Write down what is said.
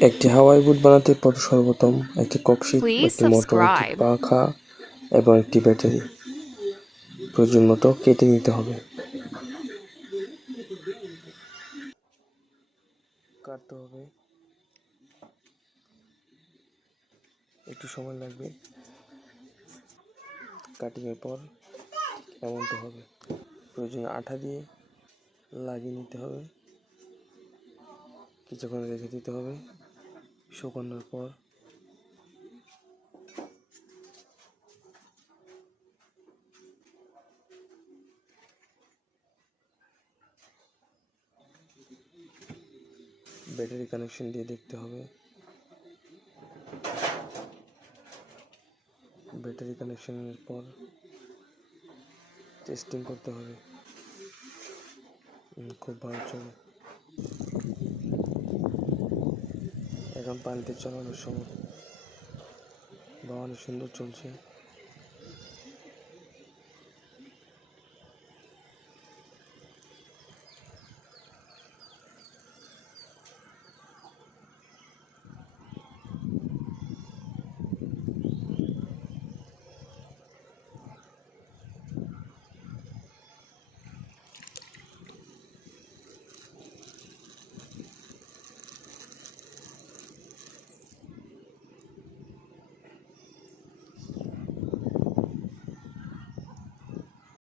একটি হাওয়াই বুট বানাতে সর্বপ্রথম একটি ককশিট, Please একটি মোটর, একটি subscribe. পাখা এবং একটি ব্যাটারি প্রয়োজন মতো কেটে নিতে হবে। কাটতে হবে, একটু সময় লাগবে। কাটিংয়ের পর এমনটা হবে। প্রয়োজনে আঠা দিয়ে লাগিয়ে নিতে হবে, কিছুক্ষণ রেখে দিতে হবে। শুকানোর পর ব্যাটারি কানেকশন দিয়ে দেখতে হবে। ব্যাটারি কানেকশনের পর টেস্টিং করতে হবে। খুব ভালো চলে। এখন পানিতে চালানোর সময় বা অনেক সুন্দর চলছে।